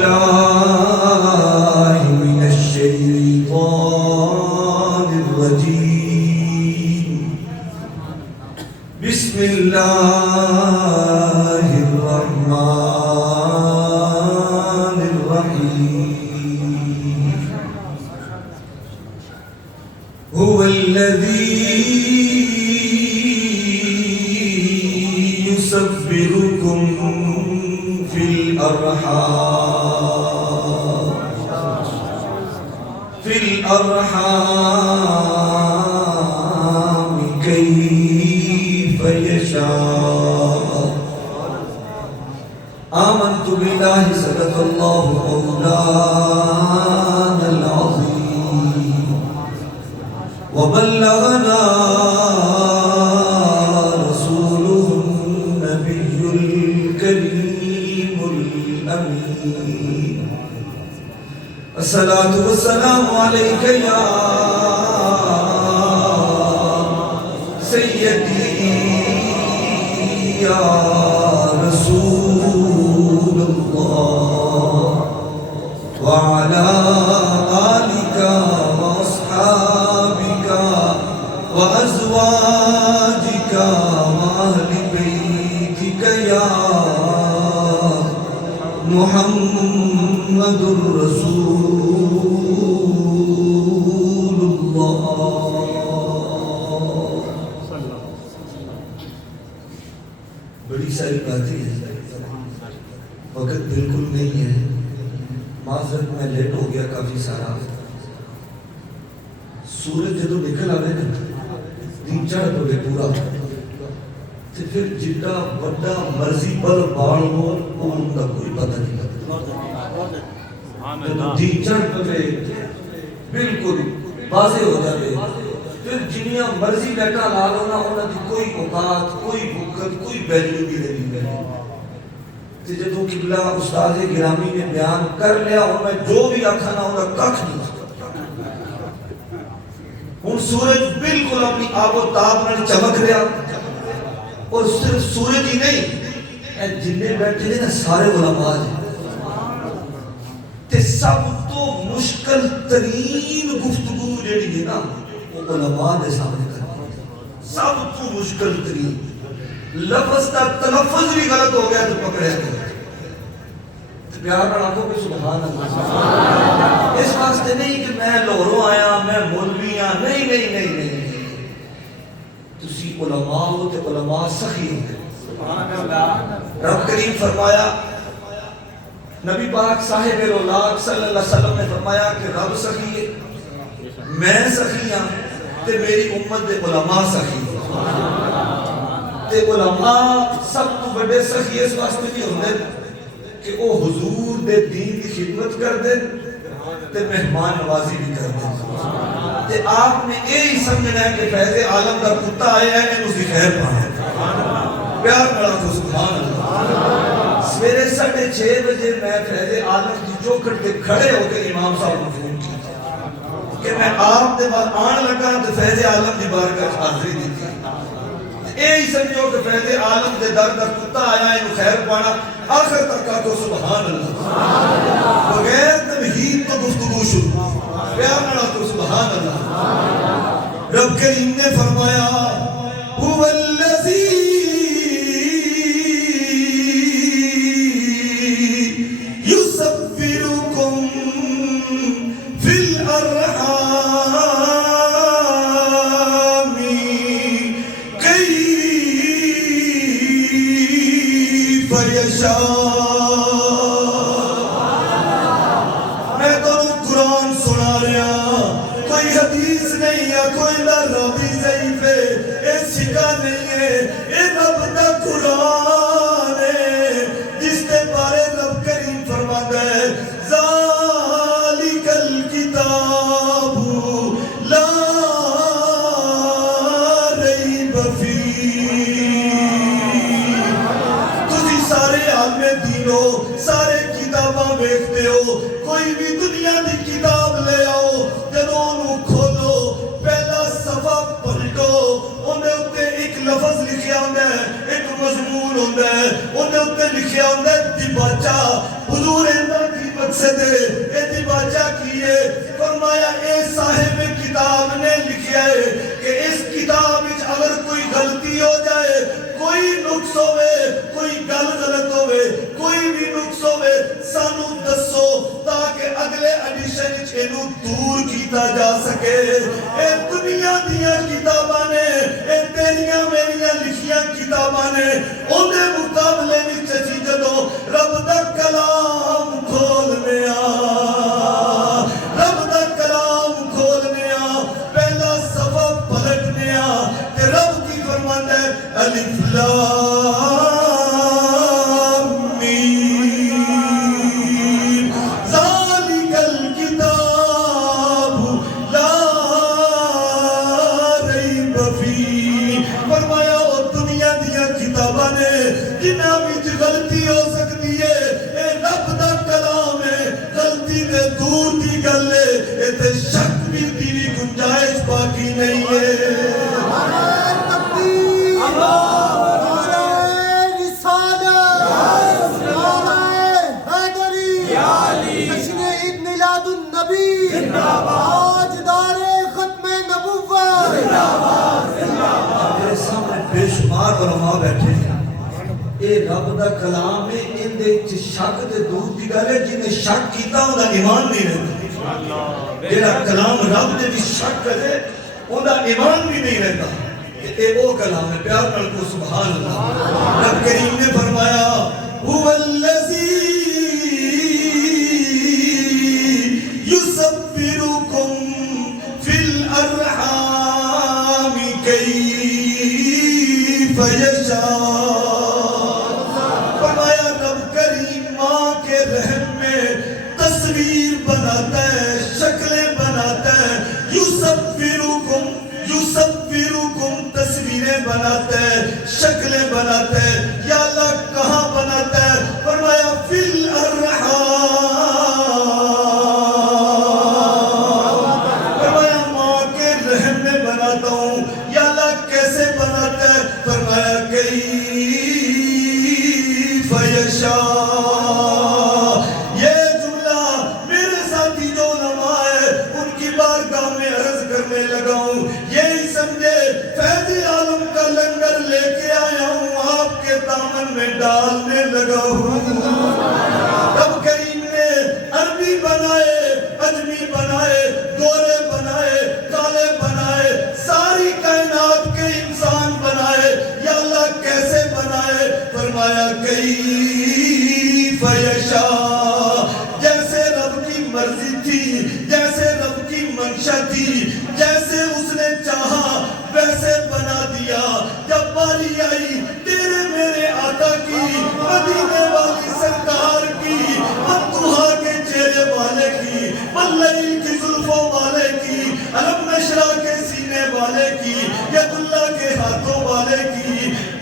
بالله من الشيطان الرجيم بسم الله الرحمن الرحيم هو الذي يصبركم في الأرحام كيف يشاء آمنت بالله صدق الله مولانا العظيم وبلغنا رسوله النبي الكريم الأمين الصلاة والسلام عليك يا سيدي يا رسول الله وعلى آلك وأصحابك وأزواجك وأهل بيتك يا محمد رسول الله بڑی ساری باتیں ہیں وقت بالکل نہیں ہے معذرت میں لیٹ ہو گیا کافی سارا سورج جدو نکل آئے نا دن چڑھ پہ پورا تو پھر جڈا بڑا مرضی پر بال ہو ان کا کوئی پتہ نہیں لگتا دن چڑھ پہ بالکل واضح ہو جائے پھر جنیاں مرضی بیٹا لال ہونا ہونا دی کوئی اوقات کوئی بکت کوئی ویلیو بھی نہیں ملے تو جدو قبلہ استاد گرامی نے بیان کر لیا اور میں جو بھی آکھا نہ ہونا ککھ نہیں ان سورج بالکل اپنی آب و تاب میں چمک رہا اور صرف سورج ہی نہیں جنہیں بیٹھے ہیں نا سارے علماء ہیں تے سب تو مشکل ترین گفتگو جیڑی ہے نا وہ علماء دے سامنے کرنا سب تو مشکل ترین لفظ کا تلفظ بھی غلط ہو گیا تو پکڑے گئے پیار رکھو کہ سبحان اللہ اس واسطے نہیں کہ میں لاہوروں آیا میں مولوی ہاں نہیں نہیں نہیں نہیں تسی علماء ہو تے علماء سخی ہوتے رب کریم فرمایا نبی پاک صاحب الاولاق صلی اللہ علیہ وسلم نے فرمایا کہ رب سخی ہے میں سخی ہاں تے میری امت دے علماء سخی ہیں تے علماء سب تو بڑے سخی اس واسطے بھی ہوندے کہ وہ حضور دے دین کی خدمت کر دیں تے مہمان نوازی بھی کر دیں تے آپ نے یہی سمجھنا ہے کہ فیض عالم کا کتا آیا ہے انہوں سے خیر پانا پیار بڑا تو سبحان اللہ سویرے 6:30 بجے میں فیض عالم کی چوکھٹ کے کھڑے ہو کے امام صاحب کو فون کی کہ میں آپ دے بعد آن لگا تو فیض عالم دی بارگاہ حاضری دی تھی یہی سمجھو کہ فیض عالم دے در کا کتا آیا ہے انہوں خیر پانا آخر تک کا تو سبحان اللہ بغیر تمہید تو گفتگو شروع پیار بڑا تو سبحان اللہ رب کریم نے فرمایا هو الذی یصبرکم فی الارحام کیف یشاء کوئی ربی ضعیف ہے اے سکا نہیں ہے اے رب دا قرآن ہے جس کے بارے رب کریم فرماتا ہے ذالک الکتاب لا ریب فیہ تجھی سارے عالم دین ہو سارے کتاباں بیکتے ہو کوئی بھی دنیا دی کتاب لے آؤ جدوں انہوں کھولو پہلا صفحہ پلٹو انہیں اتے ایک لفظ لکھیا ہوندہ ہے ایک مضمون ہوندہ ہے انہیں اتے لکھیا ہوندہ ہے دی بچہ حضور اندہ کی مقصد ہے ایدی باچا کیے فرمایا اے صاحب کتاب نے لکھیا ہے کہ اس کتاب وچ اگر کوئی غلطی ہو جائے کوئی نقص ہوئے کوئی گل غلط ہوئے کوئی بھی نقص ہوئے سانو دسو تاکہ اگلے ایڈیشن وچ اینو دور کیتا جا سکے اے دنیا دیاں کتاباں نے اے تیریاں میریاں لکھیاں کتاباں نے اودے مقابلے وچ اسی جدوں رب دا کلام کھولنے رب دا کلام کھولنے پہلا صفحہ پلٹنے کہ رب کی فرماندا ہے الف لام جنہاں وچ غلطی ہو سکتی ہے اے رب دا کلام ہے غلطی دے دور دی گل ہے اے تے شک بھی دی گنجائش باقی نہیں ہے بے شمار علماء بیٹھے ہیں اے رب دا کلام ہے ان دے شک تے دور دی گل ہے جنہیں شک کیتا انہاں ایمان نہیں رہتا جیڑا کلام رب دے بھی شک کرے انہاں ایمان بھی نہیں رہتا اے وہ کلام ہے پیار نال کو سبحان اللہ رب کریم نے فرمایا هو الذی یصورکم فی الارحام کیف یشاء تصویر بناتا ہے شکلیں بناتا ہے یصورکم تصویریں بناتا ہے شکلیں بناتا ہے یا اللہ کہاں بناتا ہے فرمایا فی الارحام فرمایا ماں کے رحم میں بناتا ہوں یا اللہ کیسے بناتا ہے فرمایا کیف یشاء لگاؤں یہی سمجھے فیض عالم کا لنگر لے کے آیا ہوں آپ کے دامن میں ڈالنے لگا ہوں رب کریم نے عربی بنائے اجمی بنائے گورے بنائے کالے بنائے ساری کائنات کے انسان بنائے یا اللہ کیسے بنائے فرمایا کیف یشاء جیسے رب کی مرضی تھی جیسے رب کی منشا تھی جیسے اس نے چاہا ویسے بنا دیا جب باری آئی تیرے میرے آقا کی مدینے والی سرکار کی مطوحا کے چہرے والے کی ملیل کی زلفوں والے کی علم نشرہ کے سینے والے کی ید اللہ کے ہاتھوں والے کی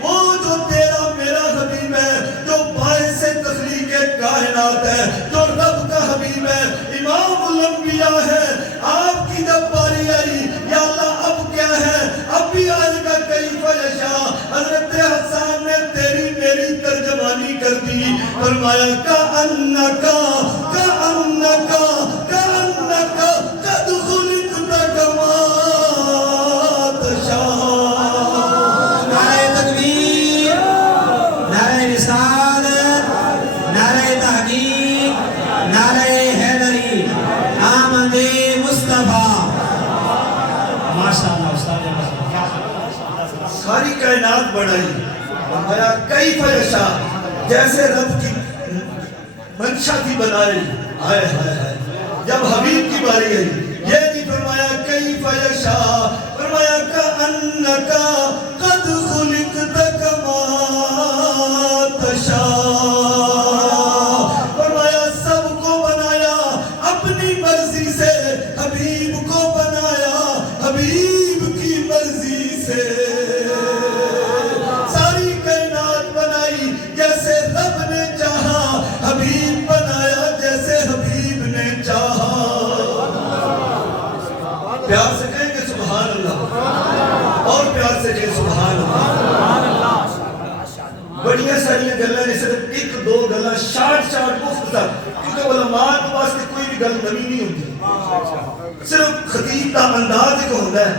وہ جو تیرا میرا حبیب ہے جو باعث تخلیق کائنات ہے جو رب کا حبیب ہے امام الانبیاء ہے آپ کی جب باری آئی یا اللہ اب کیا ہے اب بھی آئے گا کیف یشاء حضرت حسان نے تیری میری ترجمانی کر دی فرمایا کأنکا قد خلقت کما تشاء نعرہ تکبیر نعرہ رسالت نعرہ تحقیق نعرہ حیدری آمد مصطفیٰ ماشاءاللہ استاد ساری کائنات بڑھائی فرمایا کیف یشاء جیسے رب کی منشا کی بنائی آئے ہائے ہائے جب حبیب کی باری آئی یہ نہیں فرمایا کیف یشاء فرمایا کأنکا قد خلقت کما تشاء فرمایا سب کو بنایا اپنی مرضی سے حبیب کو بنایا حبیب کی مرضی سے ساری کائنات بنائی جیسے رب نے چاہا حبیب بنایا جیسے حبیب نے چاہا پیار سے کہیں گے سبحان اللہ اور پیار سے کہیں سبحان اللہ کوئی گل نوی نہیں ہوتی صرف خطیب کا انداز ایک ہوتا ہے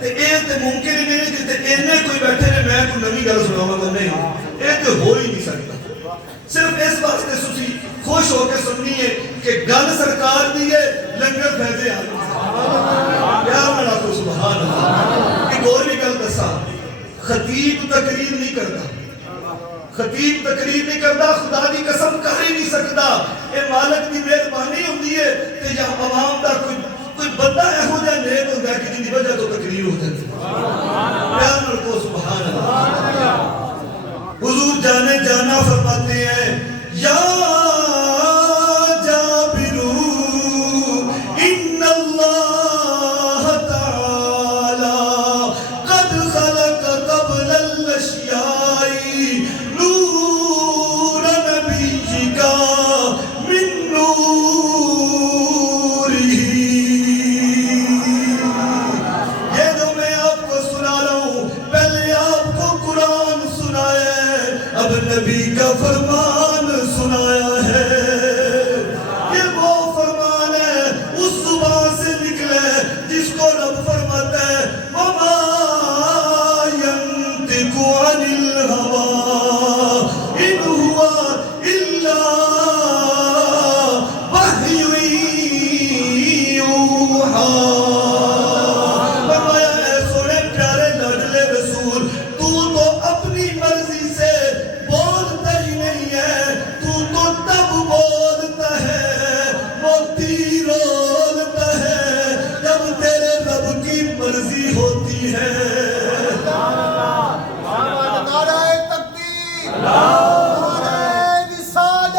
تے اے تے ممکن ہی نہیں کہ تے اینے کوئی بیٹھے نے میں کوئی نوی گل سناواں گا نہیں اے تے ہو ہی نہیں سکتا صرف اس واسطے تسی خوش ہو کے سننی ہے کہ گل سرکار دی ہے لنگر فیض عالم پیار نال آکھو سبحان اللہ ایک اور بھی گل دسا خطیب تقریر نہیں کرتا خطیب تقریر نہیں کرتا خدا دی قسم کر ہی نہیں سکتا اے مالک دی مہربانی ہوندی ہے تے یا عوام دا کوئی بندہ ایہو جہا نیک ہوندا ہے کہ جن دی وجہ تو تقریر ہو جاتی پیار نال کو سبحان اللہ حضور جانے جانا فرماتے ہیں یا جابرو ان اللہ تعالی قد خلق قبل الاشیاء نور نبیک من نورہ یہ جو میں آپ کو سنا رہا ہوں پہلے آپ کو قرآن سنایا ہے اب نبی کا فرمان سنایا ہے یہ وہ فرمان ہے اس زبان سے نکلے جس کو رب فرماتا ہے وَمَا يَنْتِقُ عَنِ الْهَوَىٰ إِنْ هُوَ إِلَّا وَحْيٌ يُوحَىٰ فرمایا اے سونے پیارے لاڈلے رسول تو اپنی مرضی سے بولتا ہی نہیں ہے تو تب بولتا ہے موتی رولتا ہے جب تیرے رب کی مرضی ہوتی ہے نعرہ تکبیر نعرہ رسالت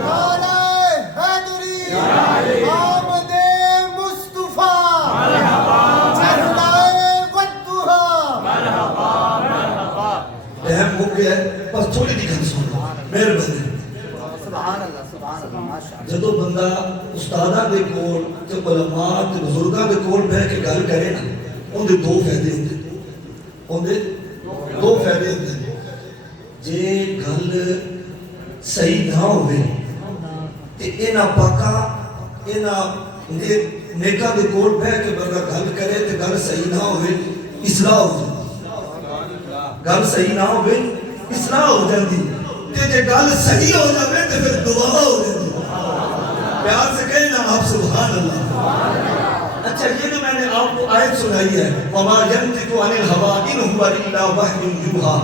نعرہ حیدری آمد مصطفیٰ چہرائے والدہا اہم ہو گیا ہے بس تھوڑی دی گل سنو مہربانی سبحان اللہ ماشاءاللہ جدو بندہ استاداں دے کول تے علماء تے بزرگاں دے کول بیٹھ کے گل کرے نا ان دے دو فائدے ہوندے ان دے دو فائدے ہوندے جے گل صحیح نہ ہوئے تے انہاں پاکاں انہاں نیکاں دے کول بیٹھ کے بندہ گل کرے تے گل صحیح نہ ہوئے اصلاح ہو جاندی گل صحیح نہ ہوئے اصلاح ہو جاندی تے جے گل صحیح ہو جاوے تے پھر دعا ہو جاندی پیار سے کہیں نا آپ سبحان اللہ اچھا یہ جو میں نے آپ کو آیت سنائی ہے وَمَا يَنْتِقُ عَنِ الْهَوَىٰ إِنْ هُوَ إِلَّا وَحْيٌ يُوحَىٰ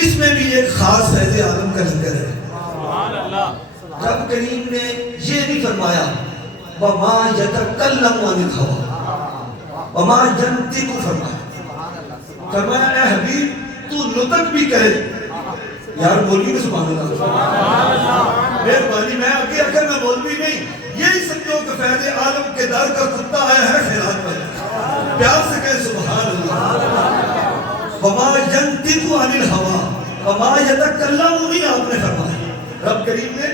اس میں بھی ایک خاص فیض عالم کا لنگر ہے رب کریم نے یہ نہیں فرمایا وَمَا يَتَكَلَّمُ عَنِ الْهَوَىٰ وَمَا يَنْتِقُ فرمایا اے حبیب تو نطق بھی کرے یار بولی میں سبحان اللہ مہربانی میں آگے اگر میں مولوی نہیں یہی سمجھو کہ فیض عالم کے در کا کتا آیا ہے خیرات پر پیار سے کہیں سبحان اللہ وَمَا يَنْتِقُ عَنِ الْهَوَىٰ وَمَا يَتَكَلَّمُ نہیں آپ نے فرمایا رب کریم نے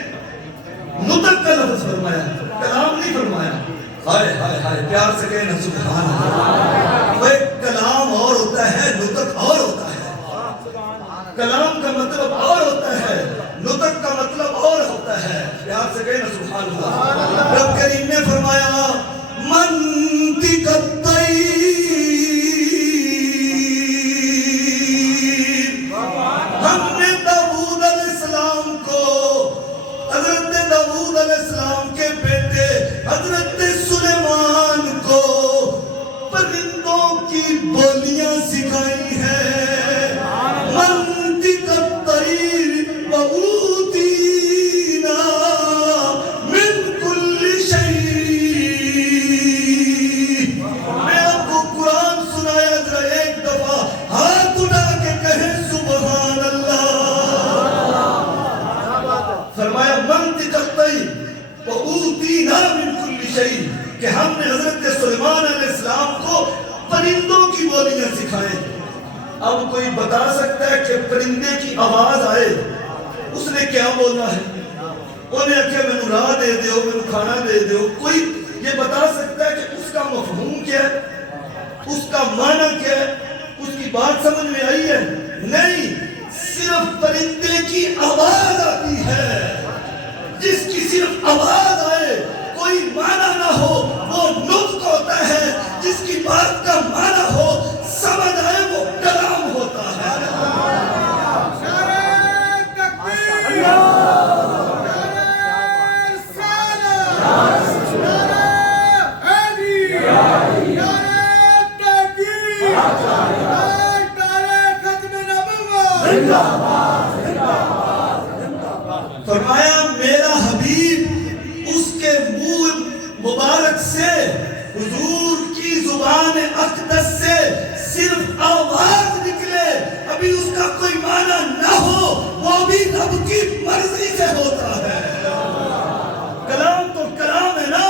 نطق کا لفظ فرمایا کلام نہیں فرمایا ہائے ہائے ہائے پیار سے کہیں نا سبحان اللہ وہ کلام اور ہوتا ہے نطق اور ہوتا ہے کلام کا مطلب اور ہوتا ہے نطق کا مطلب اور ہوتا ہے پیار سے کہیں نا سبحان اللہ رب کریم نے فرمایا منطق الطیر ہم نے داؤد علیہ السلام کو حضرت داؤد علیہ السلام کے بیٹے حضرت سلیمان کو پرندوں کی بولیاں سکھائی ہیں منطق الطیر وَأُوتِينَا مِن كُلِّ شَيْءٍ میں آپ کو قرآن سنایا ذرا ایک دفعہ ہاتھ اٹھا کے کہیں سبحان اللہ فرمایا منطق الطیر وَأُوتِينَا مِن كُلِّ شَيْءٍ کہ ہم نے حضرت سلیمان علیہ السلام کو پرندوں کی بولیاں سکھائیں اب کوئی بتا سکتا ہے کہ پرندے کی آواز آئے اس نے کیا بولنا ہے انہیں کہ میں نے راہ دے دیو میں نے کھانا دے دیو کوئی یہ بتا سکتا ہے کہ اس کا مفہوم کیا ہے اس کا معنی کیا ہے اس کی بات سمجھ میں آئی ہے نہیں صرف پرندے کی آواز آتی ہے جس کی صرف آواز آئے حضور کی زبان اقدس سے صرف آواز نکلے، ابھی اس کا کوئی معنی نہ ہو، وہ بھی رب کی مرضی سے ہوتا ہے۔ کلام تو کلام ہے نا،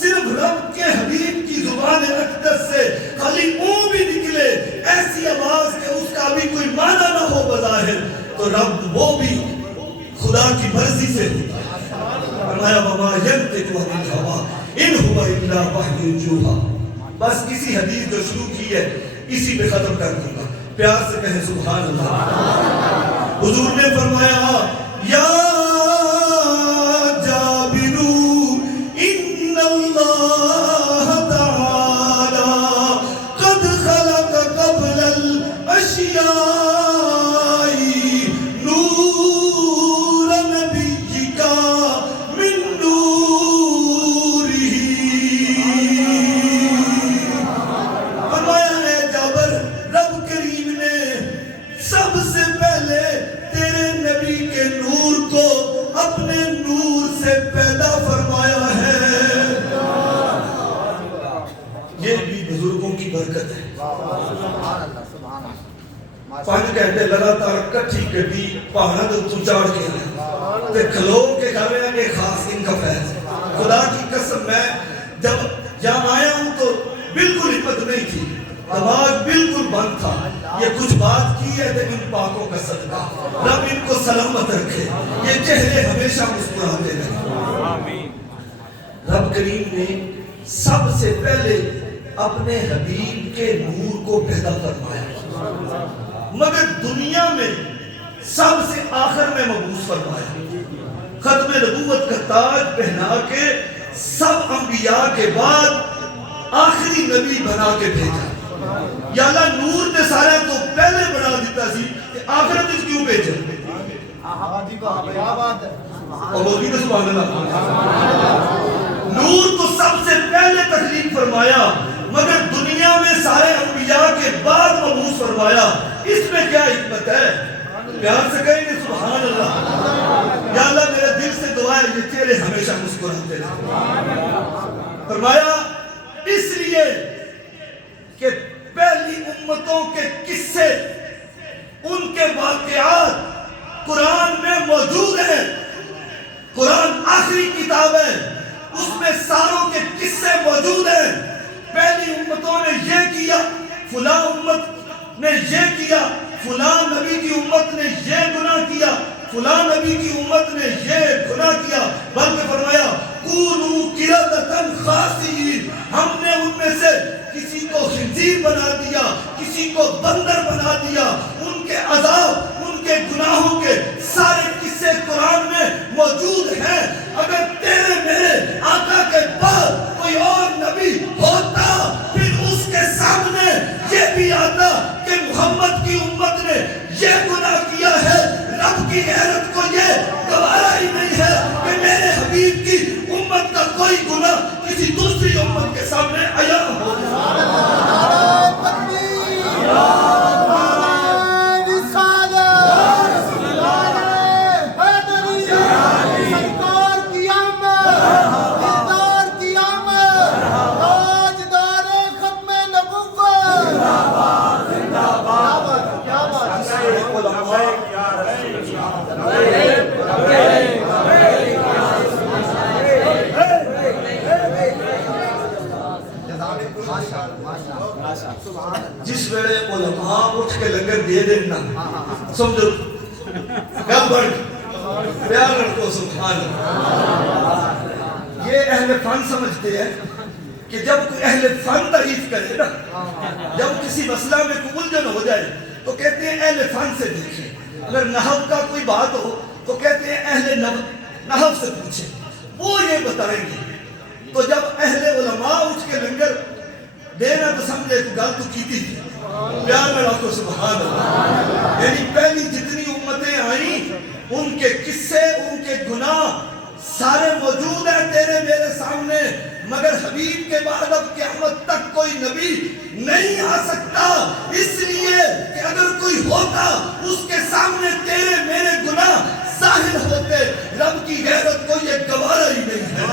صرف رب کے حبیب کی زبان اقدس سے خالی منہ بھی نکلے ایسی آواز کہ اس کا بھی کوئی معنی نہ ہو بظاہر، تو رب وہ بھی خدا کی مرضی سے ہوتا ہے۔ فرمایا وما ينطق عن الهوى ان هو الا وحی یوحی۔ بس کسی حدیث جو شروع کی ہے اسی پہ ختم کر دوں گا، پیار سے کہیں سبحان اللہ۔ حضور نے فرمایا یا پانچ گھنٹے لگاتار کٹھی گڈی پہاڑاں تو چڑھ کے تے کھلو کے کہے ہیں کہ خاص ان کا فیض۔ خدا کی قسم میں جب یہاں آیا ہوں تو بالکل ہمت نہیں تھی، دماغ بالکل بند تھا۔ یہ کچھ بات کی ہے تو ان پاکوں کا صدقہ، رب ان کو سلامت رکھے، یہ چہرے ہمیشہ مسکراتے رہے۔ رب کریم نے سب سے پہلے اپنے حبیب کے نور کو پیدا فرمایا، مگر دنیا میں سب سے آخر میں مبعوث فرمایا، ختم نبوت کا تاج پہنا کے سب انبیاء کے بعد آخری نبی بنا کے بھیجا۔ یا اللہ نور نے سارے تو پہلے بنا دیتا سی کہ آخرت اس کیوں بھیجا؟ اور بولگی تو سبحان اللہ۔ نور تو سب سے پہلے تخلیق فرمایا مگر دنیا میں سارے انبیاء کے بعد مبعوث فرمایا، اس میں کیا حکمت ہے؟ پیار سے کہیں گے سبحان اللہ۔ یا اللہ میرے دل سے دعا ہے یہ چہرے ہمیشہ مسکراتے رہے۔ فرمایا اس لیے کہ پہلی امتوں کے قصے، ان کے واقعات قرآن میں موجود ہیں۔ قرآن آخری کتاب ہے، اس میں ساروں کے قصے موجود ہیں۔ پہلی امتوں نے یہ کیا، فلاں امت نے یہ کیا، فلاں نبی کی امت نے یہ گناہ کیا، فلاں نبی کی امت نے یہ گناہ کیا، بلکہ فرمایا کونوا قردۃ خاسئین، ہم نے ان میں سے کسی کو خنزیر بنا دیا، کسی کو بندر بنا دیا۔ ان کے عذاب، ان کے گناہوں کے سارے قصے قرآن میں موجود ہیں۔ اگر تیرے میرے آقا کے بعد کوئی اور نبی ہوتا پھر اس کے سامنے یہ بھی آتا کہ محمد کی امت نے یہ گناہ کیا ہے، رب کی غیرت کو یہ گوارا ہی نہیں ہے کہ میرے حبیب کی امت کا کوئی گناہ کسی دوسری امت کے سامنے آیا ہو۔ جس ویلے علماء اٹھ کے لنگر دے دینا سمجھو گل بڑھ پیار رکھو سبحان اللہ۔ یہ اہل فن سمجھتے ہیں کہ جب کوئی اہل فن تعریف کرے نا، جب کسی مسئلہ میں کوئی الجھن ہو جائے تو کہتے ہیں اہل فن سے دیکھیں، اگر نحو کا کوئی بات ہو تو کہتے ہیں اہل نحو سے پوچھیں، وہ یہ بتائیں گے۔ تو جب اہل علماء اٹھ کے لنگر دینا تو سمجھے تو گل تو کی تھی، پیار میں رکھو سبحان اللہ۔ یعنی پہلی جتنی امتیں آئیں ان کے قصے، ان کے گناہ سارے موجود ہیں تیرے میرے سامنے، مگر حبیب کے بعد اب قیامت تک کوئی نبی نہیں آ سکتا، اس لیے کہ اگر کوئی ہوتا اس کے سامنے تیرے میرے گناہ ظاہر ہوتے، رب کی غیرت کو یہ گوارا ہی نہیں ہے۔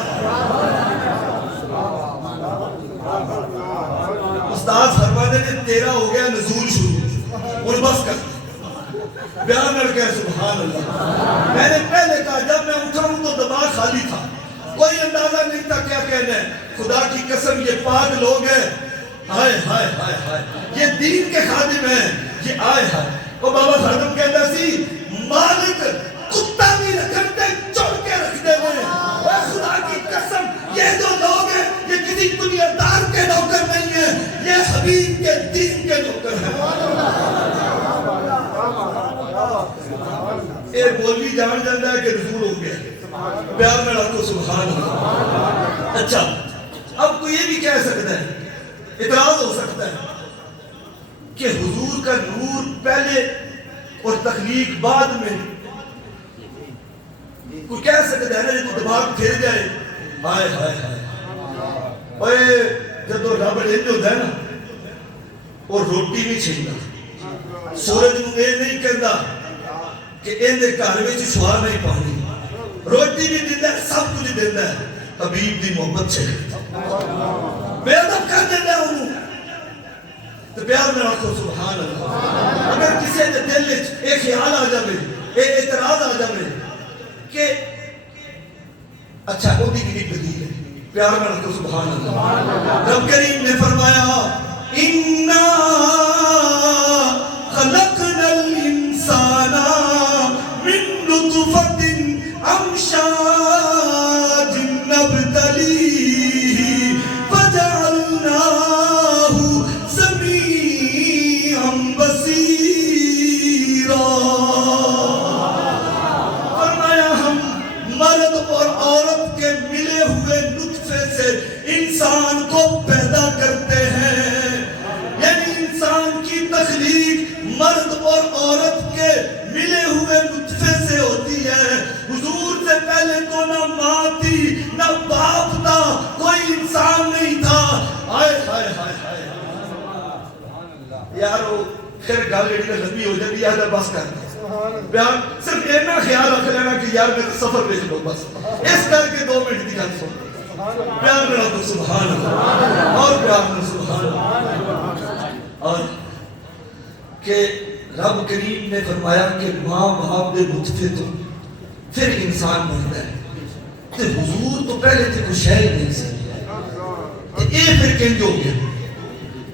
کوئی اندازہ نہیں تھا کیا کہنا ہے. خدا کی قسم یہ پاک لوگ ہیں, ہائے ہائے ہائے ہائے, یہ دین کے خادم ہیں, یہ آئے ہائے. وہ بابا خادم کہتا سی مالک کتا بھی رکھتے چوڑ کے رکھ دے گئے. اے خدا کی قسم یہ جو لوگ ہیں یہ کسی دنیا دار کے نوکر نہیں ہیں, یہ حبیب کے دین کے نوکر ہیں. اے مولوی جان جاندہ ہے کہ رسول ہو گیا, پیار میں رکھو سبحان اللہ. اچھا اب کوئی یہ بھی کہہ سکتا ہے, اعتراض ہو سکتا ہے کہ حضور کا نور پہلے اور تخلیق بعد میں. کوئی کہہ سکتا ہے نا جو دماغ پھر جائے, ہائے ہائے ہائے. اوے جب رب انج ہوتا ہے نا اور روٹی نہیں چھیندا, سورج نو اے نہیں کہندا کہ اندے گھر وچ شوار نہیں پانی, روٹی بھی دیندا ہے, سب کچھ دیندا ہے, حبیب دی محبت چھڑ بے ادب کر دیندا ہے انہوں. تو پیار میں رکھو سبحان اللہ. اگر کسی دے دل وچ ایک خیال آ جائے, ایک اعتراض آ جائے کہ اچھا وہ بھی کتنی بدیل ہے, پیار میں رکھو سبحان اللہ. رب کریم نے فرمایا اِنَّا خَلَقْنَا الْإِنسَانَ مِن نُطْفَةٍ أَمْشَاجٍ نَبْتَلِيهِ فَجَعَلْنَاهُ سَمِيعًا بَصِيرًا. فرمایا ہم مرد اور عورت کے ملے ہوئے نطفے سے انسان کو پیدا کرتے ہیں. یعنی انسان کی تخلیق مرد اور عورت کے ملے ہوئے نطفے سے ہوتی ہے. حضور سے پہلے تو نہ ماں تھی نہ باپ تھا, کوئی انسان نہیں تھا. آئے ہائے ہائے ہائے یارو پھر گل ایڈی لمبی ہو جاتی ہے, یار بس کر پیار صرف اینا خیال رکھ لینا کہ یار میرا سفر بھیج لو بس, اس کر کے 2 منٹ کی گل سن. پیار میں رکھو سبحان اللہ, اور پیار میں سبحان اللہ. اور کہ رب کریم نے فرمایا کہ ماں باپ دے نطفے تو پھر انسان بنتا ہے. تو حضور تو پہلے تھے کوئی شے نہیں سی, اے پھر کنج ہو گیا.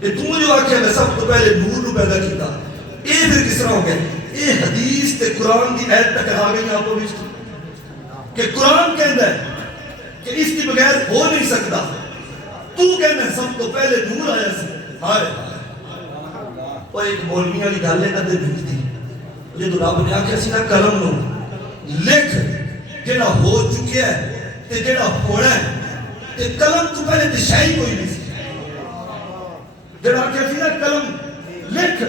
اے تو جو آکھیا میں سب تو پہلے نور نو پیدا کیتا, اے پھر کس طرح ہو گیا. اے حدیث تے قرآن دی آیت تک آ گئی آپ کو بھی کہ قرآن کہندا ہے کہ اس کی بغیر ہو نہیں سکتا. تو کہنا ہے سب تو پہلے نور آیا سی. ہائے وہ ایک مولوی والی گل ہے کدے نہیں تھی. جے تو رب نے آکھیا سی نا قلم نو لکھ جڑا ہو چکیا ہے تے جڑا ہونا ہے, تے قلم تو پہلے تے شے کوئی نہیں سی. جڑا آکھیا سی نا قلم لکھ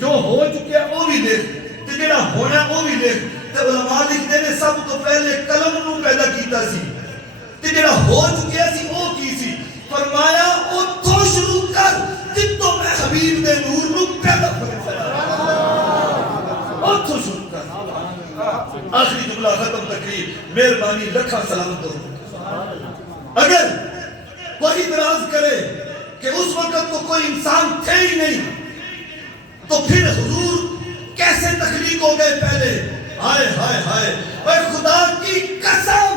جو ہو چکیا وہ بھی لکھ تے جڑا ہونا وہ بھی لکھ. تے علماء لکھتے نے سب تو پہلے قلم نو پیدا کیتا سی تے جڑا ہو چکیا سی وہ کی سی. فرمایا او تو شروع کر جتوں میں حبیب دے نور نو پیدا کرتا او تو شروع کر. آخری جملہ ختم تقریر, مہربانی لکھا سلامت ہو. اگر کوئی اعتراض کرے کہ اس وقت تو کوئی انسان تھے ہی نہیں تو پھر حضور کیسے تخلیق ہو گئے پہلے. ہائے ہائے ہائے, اے خدا کی قسم